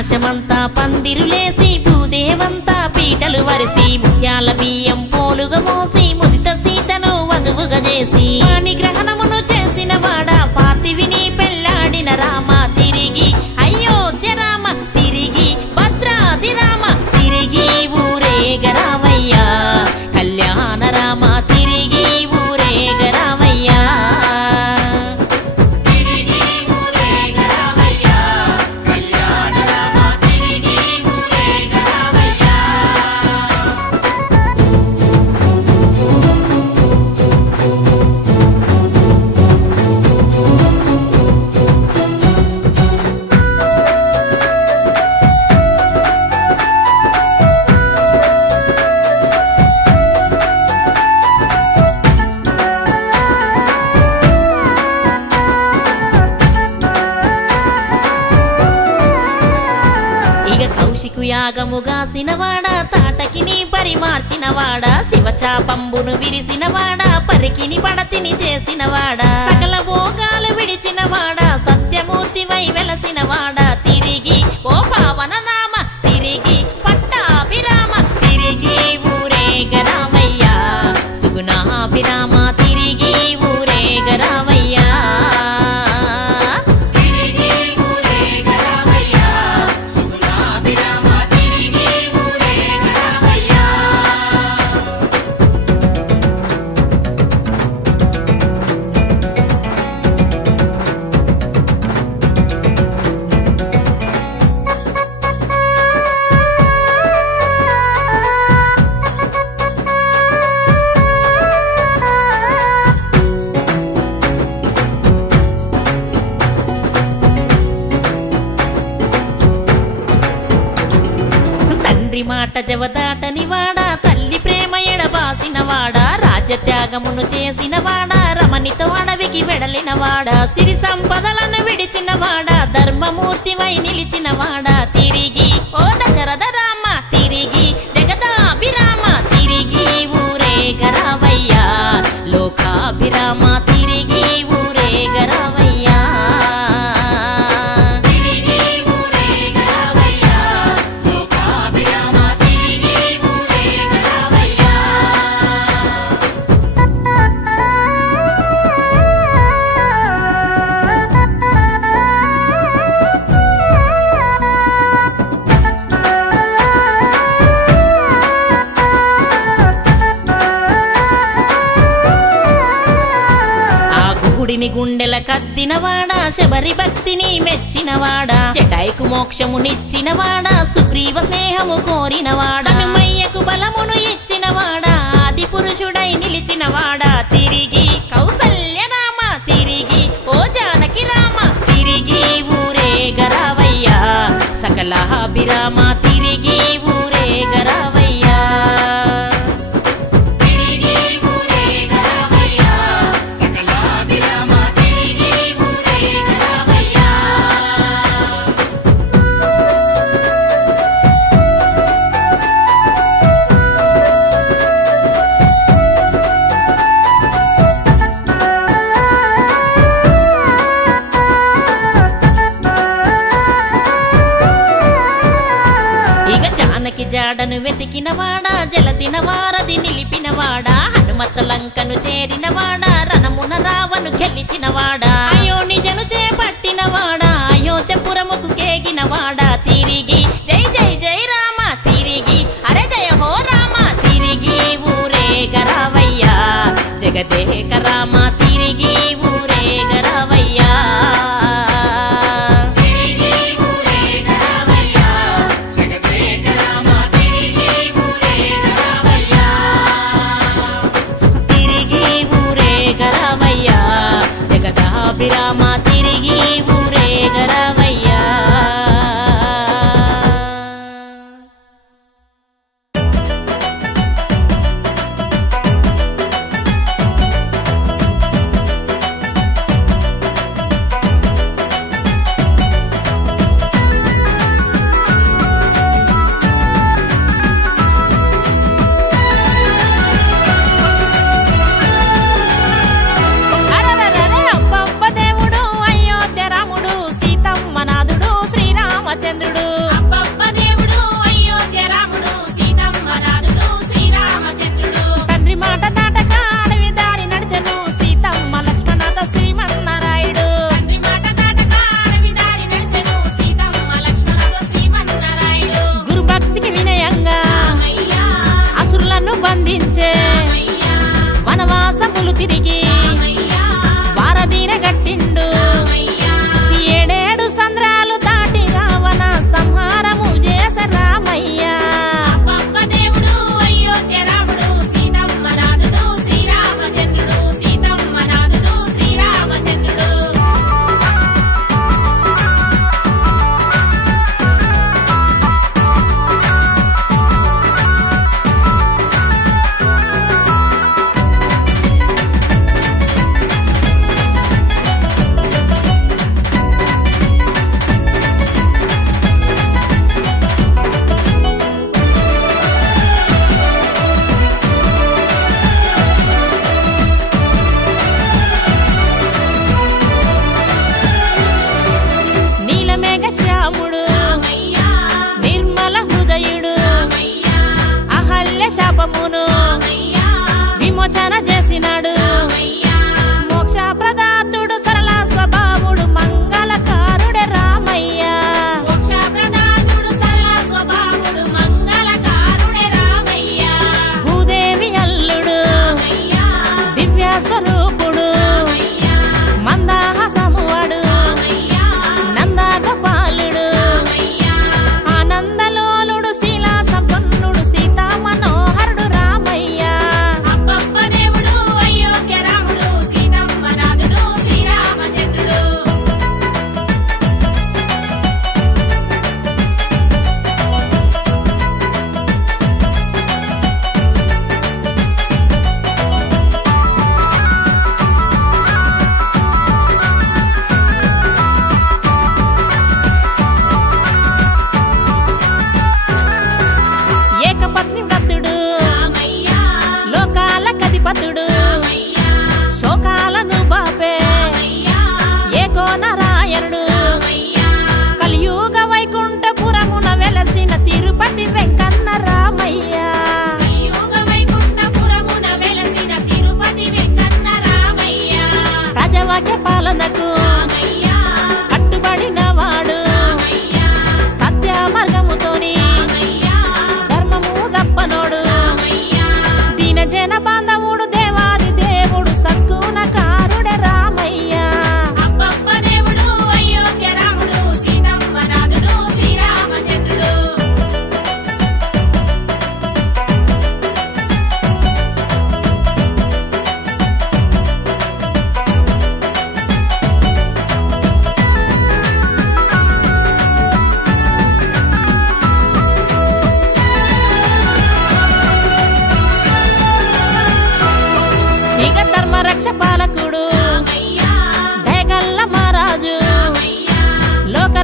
ఆకాశమంతా పందిరులేసి భూదేవంతా పీటలు వరిసి ముత్యాల బియ్యం పోలుగా మోసి ముదిత సీతను వధువుగా చేసి పాణిగ్రహణమును చేసిన వాడా పార్థివిని పెళ్లాడిన రామ తిరిగి అయోధ్య రామ తిరిగి భద్రాది రామ తిరిగి ఊరేగరావయ్యా కళ్యాణ రామ తిరిగి ఊరేగరావయ్యా యాగముగాసినవాడా తాటకిని పరిమార్చినవాడా శివచాపంబును విరిసినవాడా పరికిని పడతిని చేసినవాడా సకల భోగాలు విడిచినవాడా సత్యమూర్తివై వెలసినవాడా తిరిగి ఓ పావన నామ తిరిగి పట్టాభిరామ తిరిగి ఊరేగరావయ్యా సుగుణాభిరామ తిరిగి ఊరేగరావయ్యా మాట జవదాటనివాడా తల్లి ప్రేమ ఎడబాసినవాడా రాజ్యత్యాగమును చేసినవాడా రమణితో అడవికి వెడలినవాడా సిరి సంపదలను విడిచినవాడా ధర్మమూర్తివై నిలిచినవాడా తిరిగి ఓ దశరథ రామ తిరిగి జగదాభిరామ తిరిగి ఊరేగరావయ్యా లోకాభిరామ తిరిగి ఊరేగరావయ్యా గుండెల కద్దినవాడా శబరి భక్తిని మెచ్చినవాడా జటాయికు మోక్షమునిచ్చినవాడా సుగ్రీవ స్నేహము కోరినవాడా హనుమయ్యకు బలమును ఇచ్చినవాడా ఆది పురుషుడై నిలిచినవాడా తిరిగి కౌసల్య రామ తిరిగి ఓ జానకి రామ తిరిగి ఊరేగరావయ్యా సకలాభిరామ తిరిగి ఊరేగరావయ్యా జాడను వెతికినవాడా జలదిన వారది నిలిపినవాడా హనుమత లంకను చేరినవాడా రణమున రావను గెలిచినవాడా అయోనిజను చేపట్టినవాడా అయోధ్యపురముకు కేగినవాడా తిరిగి జై జై జై రామ తిరిగి అరే జయ హో రామ తిరిగి ఊరేగరావయ్యా జగదేక రామ తిరిగి ఊరేగరావయ్యా జగదాభిరామ తిరిగి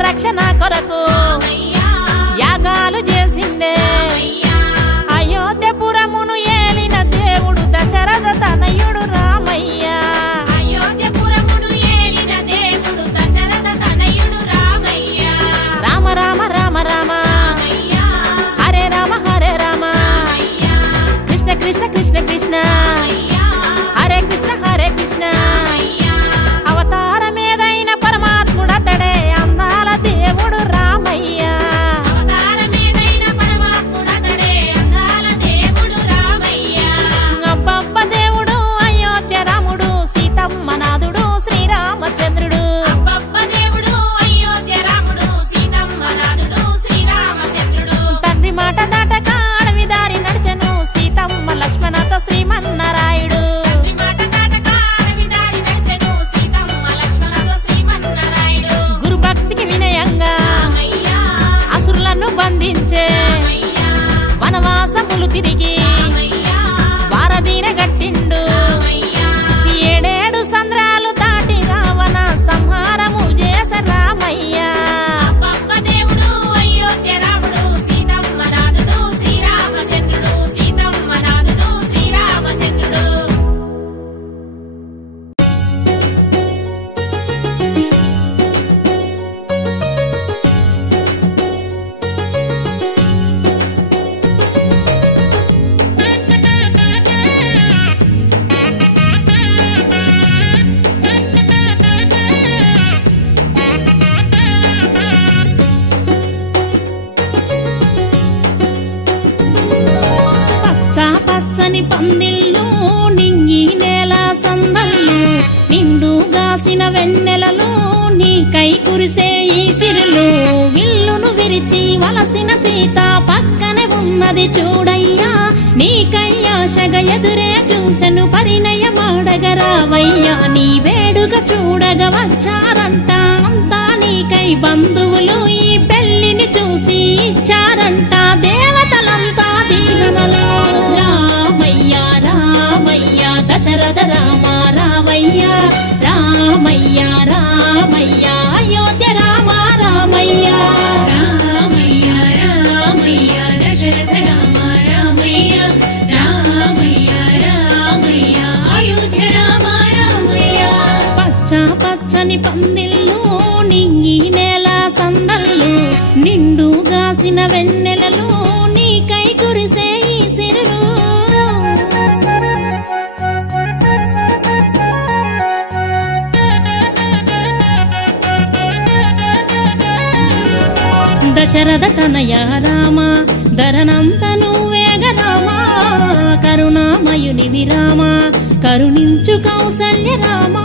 రక్షణ కొరకు యాగాలు చేసిండే అయోధ్యపురమును ఏలిన దేవుడు దశరథ తనయుడు రామయ్య రామ రామ రామ రామ హరే రామ హరే రామ కృష్ణ కృష్ణ కృష్ణ కృష్ణ హరే కృష్ణ హరే కృష్ణ అవతారమేదైన పరమాత్ముడతడే అందాల దేవుడు రామయ్య అబ్బబ్బ దేవుడు అయోధ్య రాముడు సీతమ్మ నాథుడు శ్రీరామచంద్రుడు తండ్రి మాట దాటక అడవి దారి నడిచెను సీతమ్మ లక్ష్మణతో శ్రీమన్నారాయుడు గురు భక్తికి వినయంగా అసురులను బంధించే వనవాసములు తిరిగి వారదీన గట్టిండు ఏడేడు సంద్రాలు దాటి రావణ సంహారము చేస రామయ్య పచ్చని పందిళ్ళు నింగి నేల సందళ్ళు నిండుగాసిన వెన్నెలలు నీకై కురిసే ఈ సిరులు విల్లును విరిచి వలసిన సీత పక్కనే ఉన్నది చూడయ్యా నీకై ఆశగా ఎదురే చూసెను పరిణయమాడగ రావయ్యా నీ వేడుక చూడగ వచ్చారంట అంతా నీకై బంధువులు ఈ పెళ్లిని చూసి ఇచ్చారంట దేవతలంతా దీవెనలు రామయ్య రామయ్య దశరథ రామ రామయ్య రామయ్య రామయ్య అయోధ్య రామ రామయ్య రామయ్య రామయ్య దశరథ రామ రామయ్య రామయ్య రామయ్య అయోధ్య రామ రామయ్య పచ్చ పచ్చని పందిళ్ళు నింగి నేల సందళ్ళు నిండుగాసిన వెన్నెలలు నీకై కురిసే ఈ సిరులు దశరథ తనయ రామ ధరనంత నువ్వేగ రామ కరుణామయుని విరామ కరుణించు కౌసల్య రామ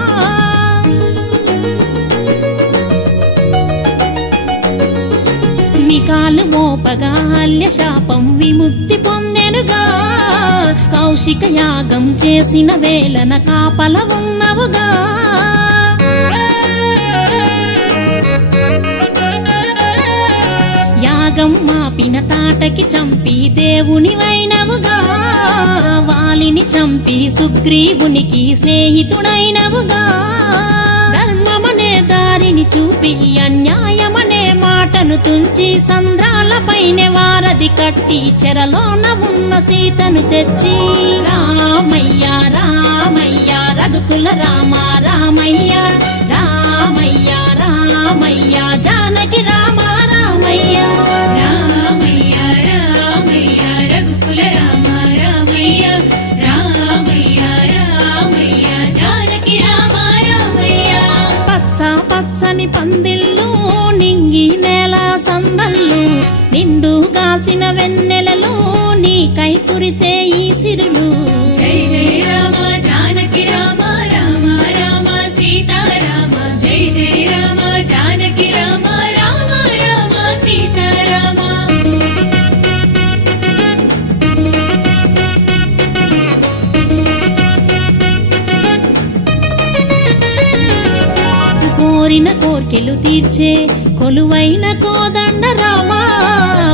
నికాలు మోపగా హల్య శాపం విముక్తి పొందెనుగా కౌశిక యాగం చేసిన వేళన కాపల ఉన్నవుగా యాగం మాపిన తాటకి చంపి దేవుని వైనవుగా వాలిని చంపి సుగ్రీవునికి స్నేహితుడైనవుగా ధర్మమనే దారిని చూపి అన్యాయమనే మాటను తుంచి సంద్రాలపైనే వారధి కట్టి చెరలోన ఉన్న సీతను తెచ్చి రామయ్య రామయ్య రఘుకుల రామ రామయ్య రామయ్య రామయ్య జానకి రామ రామయ్య రామయ్య రామయ్య రఘుకుల రామ రామయ్య రామయ్య రామయ్య జానకి రామ రామయ్య పచ్చ పచ్చని పందిళ్ళు నింగి నేల సందళ్ళు నిండుగాసిన వెన్నెలలు నీకై కురిసే ఈ సిరులు జై జై రామ జానకి రామ రామ రామ సీతారామ జై జై రామ జానకి రామ రామ రామ సీతారామ కోరిన కోర్కెలు తీర్చే కొలువైన కోదండ రామా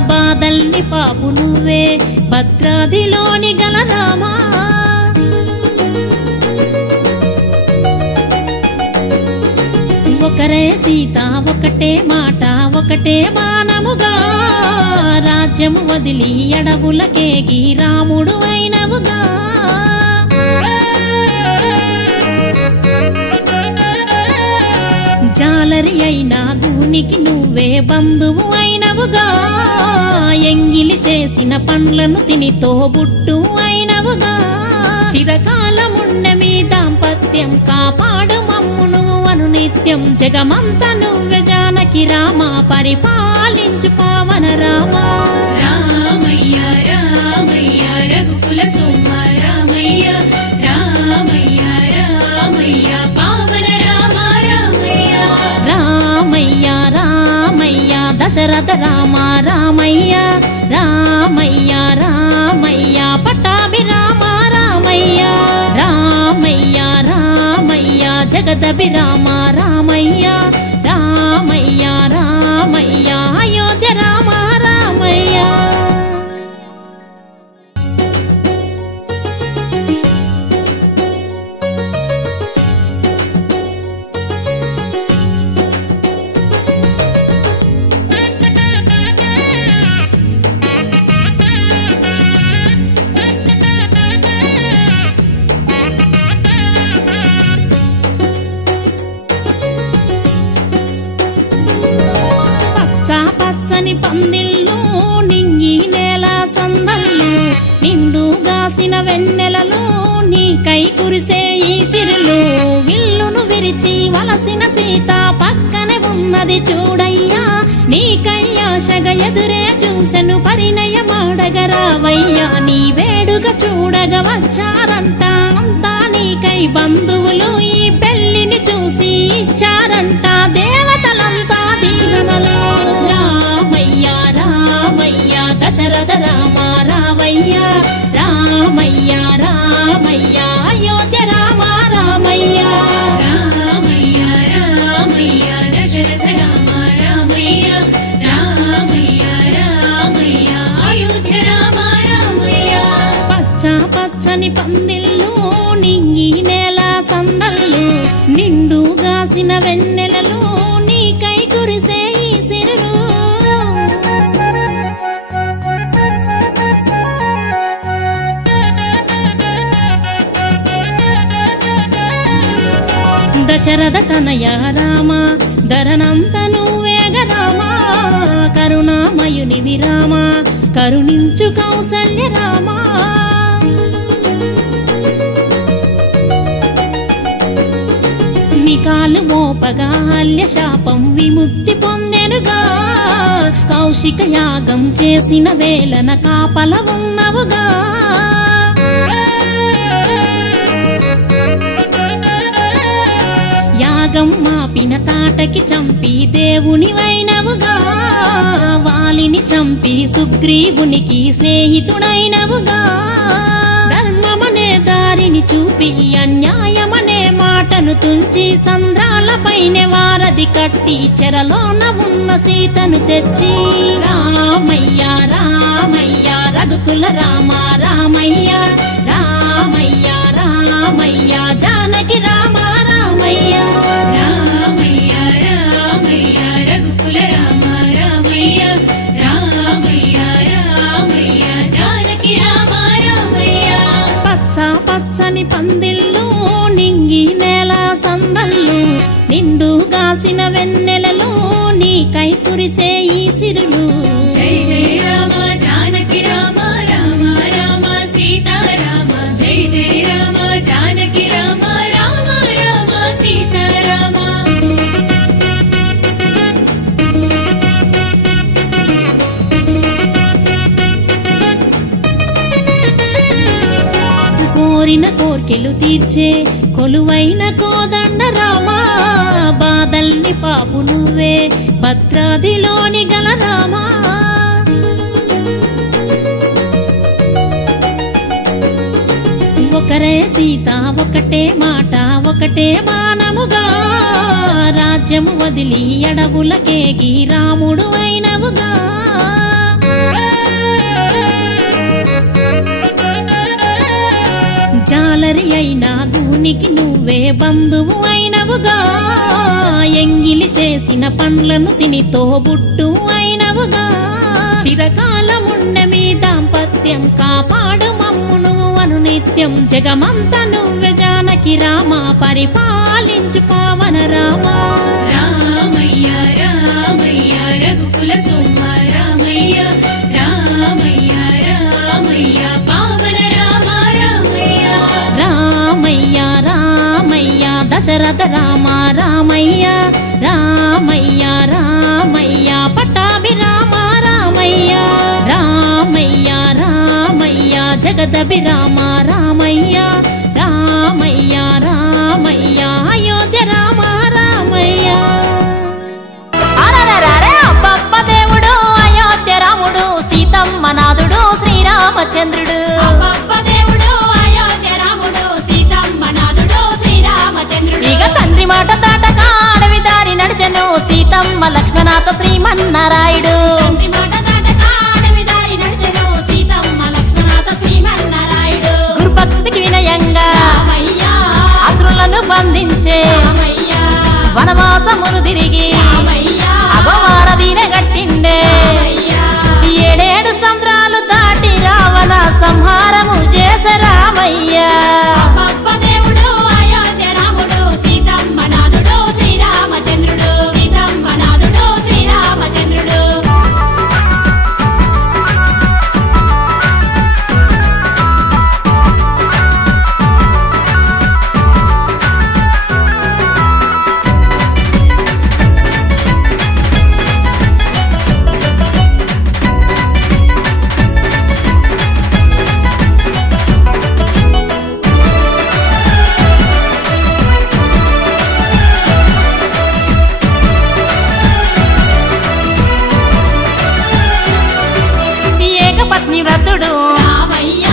బాదల్ని పాపు నువ్వే భద్రాదిలోని గల రామా ఒకరే సీత ఒకటే మాట ఒకటే బాణముగా రాజ్యము వదిలి అడవులకేగి రాముడు అయినవుగా జాలరి అయినా గూనికి నువ్వే బంధువు అయినవుగా ఎంగిలి చేసిన పండ్లను తిని తోబుట్టు అయినవుగా చిరకాలముండ మీ దాంపత్యం కాపాడు మమ్మును అను నిత్యం జగమంత నువ్వే జానకి రామ పరిపాలించు పావన రామ రామయ్య రామయ్య రఘుకుల సోమ రామయ్య రామయ్య రామయ్య పావన రామ రామయ్య రామయ్య రామయ్య దశరథ రామ రామయ్య రామయ్య రామయ్య పట్టాభి రామ రామయ్య రామయ్య రామయ్య జగదభి రామ రామయ్య రామయ్య రామయ్య అయోధ్య రామ రామయ్య పచ్చని పందిళ్ళు నింగి నేల సందళ్ళు నిండుగాసిన వెన్నెలలు నీకై కురిసే ఈ సిరులు విల్లును విరిచి వలసిన సీత పక్కనే ఉన్నది చూడయ్యా నీకై ఆశగా ఎదురే చూసెను పరిణయమాడగరావయ్యా నీ వేడుక చూడగా వచ్చారంట అంతా నీకై బంధువులు ఈ పెళ్లిని చూసి ఇచ్చారంట దేవతలంతా దీవెనలు రామయ్య రామయ్య దశరథ రామ రామయ్య రామయ్య రామయ్య అయోధ్య రామ రామయ్య రామయ్య రామయ్య దశరథ రామ రామయ్య రామయ్య రామయ్య అయోధ్య రామ రామయ్య పచ్చని పందిళ్ళు నింగి నేల సందళ్ళు నిండుగాసిన వెన్నెలలు నీకై కురిసే ఈ సిరులు దశరథ తనయ రామ ధరనంత నువ్వేగ రామ కరుణామయుని విరామ కరుణించు కౌసల్య రామ నికాలు మోపగా హల్య శాపం విముక్తి పొందెనుగా కౌశిక యాగం చేసిన వేళన కాపల ఉన్నవుగా యాగం మాపిన తాటకి చంపి దేవుని వైనవుగా వాలిని చంపి సుగ్రీవునికి స్నేహితుడైనవుగా ధర్మమనే దారిని చూపి అన్యాయమనే మాటను తుంచి సంద్రాలపైనే వారధి కట్టి చెరలోన ఉన్న సీతను తెచ్చి రామయ్య రామయ్య రఘుకుల రామ రామయ్య రామయ్య రామయ్య జానకి రామ రామయ్య రామయ్య రామయ్య రఘుకుల రామ రామయ్య రామయ్య రామయ్య జానకి రామ రామయ్య పచ్చని పందిళ్ళు నింగి నేల సందళ్ళు నిండుగాసిన వెన్నెలలు నీకై కురిసే ఈ సిరులు జై జై రామ జానకి రామ రామ రామ సీతారామ జై జై రామ జానకి రామ రామ రామ సీతారామ కోరిన కోర్కెలు తీర్చే కొలువైన కోదండ రామా బాదల్ని పాపు నువ్వే భద్రాదిలోని గల రామా ఒకరే సీత ఒకటే మాట ఒకటే బాణముగా రాజ్యము వదిలి అడవులకేగి రాముడు అయినవుగా జాలరి అయినా గూనికి నువ్వే బంధువు అయినవుగా ఎంగిలి చేసిన పండ్లను తిని తోబుట్టు అయినవుగా చిరకాలముండ మీ దాంపత్యం కాపాడు మమ్మును అనునిత్యం జగమంత నువ్వే జానకి రామ పరిపాలించు పావన రామ రామయ్య రామయ్య రఘుకుల సోమ రామయ్య రామయ్య రామయ్య పావన రామ రామయ్య రామయ్య రామయ్య దశరథ రామ రామయ్య రామయ్య రామయ్య పట్టాభి రామ రామయ్య రామయ్య రామయ్య జగదభి రామ రామయ్య రామయ్య రామయ్య అయోధ్య రామ రామయ్య అబ్బబ్బ దేవుడు అయోధ్య రాముడు సీతమ్మ నాథుడు శ్రీరామచంద్రుడు అబ్బబ్బ దేవుడు అయోధ్య రాముడు సీతమ్మ నాథుడు శ్రీరామచంద్రుడు ఇక తండ్రి మాట దాటక అడవి దారి నడిచెను సీతమ్మ లక్ష్మణాథ శ్రీమన్నారాయుడు తండ్రి మాట దాటక అడవి దారి నడిచెను సీతమ్మ లక్ష్మణాథ శ్రీమన్నారాయుడు గురుభక్తికి వినయంగా రామయ్య అసురులను బంధించే రామయ్య వనవాసములు తిరిగి రామయ్య అగవారదీన గట్టిండే ఏడేడు సంద్రాలు దాటి రావణ సంహారము చేస రామయ్య అబ్బబ్బ దేవుడు అయోధ్య రాముడు సీతమ్మ నాథుడు శ్రీరామచంద్రుడు సీతమ్మ నాథుడు శ్రీరామచంద్రుడు ఏకపత్ని వ్రతుడు రామయ్య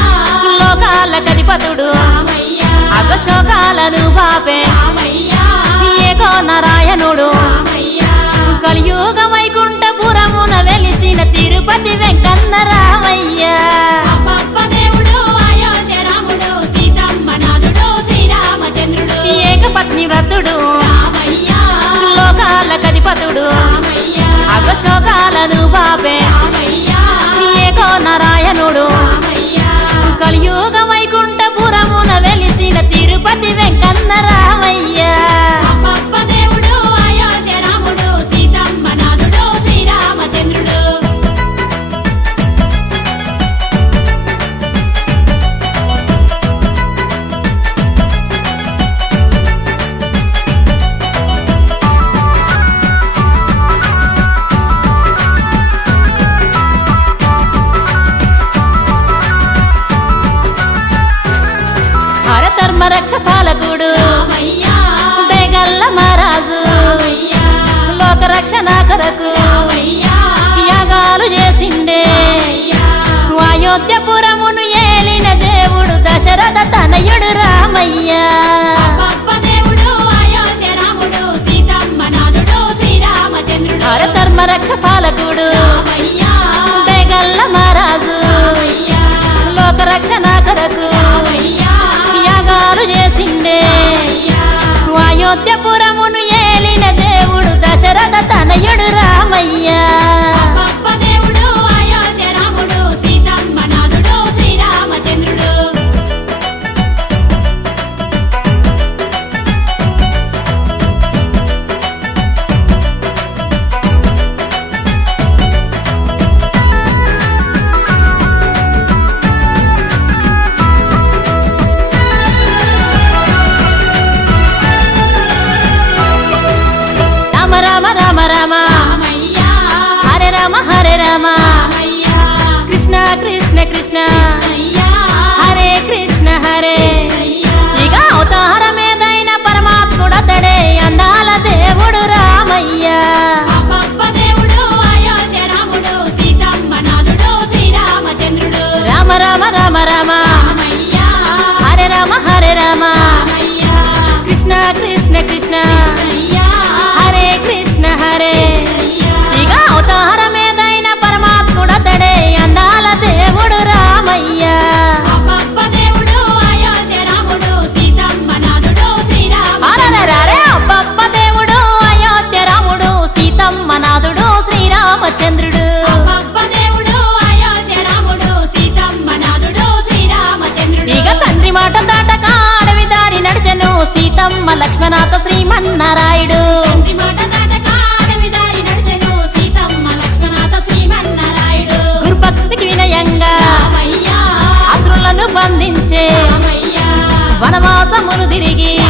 లోకాల కధిపతుడు రామయ్య అగశోకాలను పాపే రామయ్య ఏకో నారాయణుడు రామయ్య కలియుగ వైకుంఠపురమున వెలిసిన తిరుపతి వెంకన్న రామయ్య అబ్బబ్బ దేవుడు అయోధ్య రాముడు సీతమ్మ నాథుడు శ్రీరామచంద్రుడు ఏకపత్ని వ్రతుడు రామయ్య లోకాల కధిపతుడు రామయ్య అగశోకాలను పాపే రామయ్య ఏకో నారాయణుడు రామయ్య కలియుగ వైకుంఠపురమున వెలిసిన తిరుపతి వెంకన్న రామయ్య అబ్బబ్బ దేవుడు అయోధ్య రాముడు సీతమ్మ నాథుడు శ్రీరామచంద్రుడు హరధర్మ రక్ష పాలకుడు రామయ్య దేగల్ల మహారాజు రామయ్య లోక రక్షణ కొరకు రామయ్య యాగాలు చేసిండే అయోధ్యపురమును ఏలిన దేవుడు దశరథ తనయుడు రామయ్య అబ్బబ్బ దేవుడు అయోధ్య రాముడు సీతమ్మ నాథుడు శ్రీరామచంద్రుడు హరధర్మ రక్ష పాలకుడు రామయ్య దేగల్ల మహారాజు రామయ్య లోక రక్షణ కొరకు రామయ్య యాగాలు చేసిండే అయోధ్యపురమును ఏలిన దేవుడు దశరథ తనయుడు రామయ్య అబ్బబ్బ దేవుడు అయోధ్య రాముడు సీతమ్మ నాథుడు శ్రీరామచంద్రుడు రామ రామ రామ రామ రామయ్య హరే రామ హరే రామ రామయ్య కృష్ణ కృష్ణ కృష్ణ అయ్య హరే కృష్ణ హరే అయ్య ఇక అవతారమేదైన పరమాత్ముడతడే అందాల దేవుడు రామయ్య అబ్బబ్బ దేవుడు అయోధ్య రాముడు సీతమ్మ నాథుడు శ్రీరామచంద్రుడు రామ రామ రామ రామ రామయ్య హరే రామ హరే రామ రామయ్య కృష్ణ కృష్ణ కృష్ణ అయ్య హరే కృష్ణ హరే అయ్య ఇక అవతారమేదైన పరమాత్ముడతడే అందాల దేవుడు రామయ్య గ్రామములు తిరిగి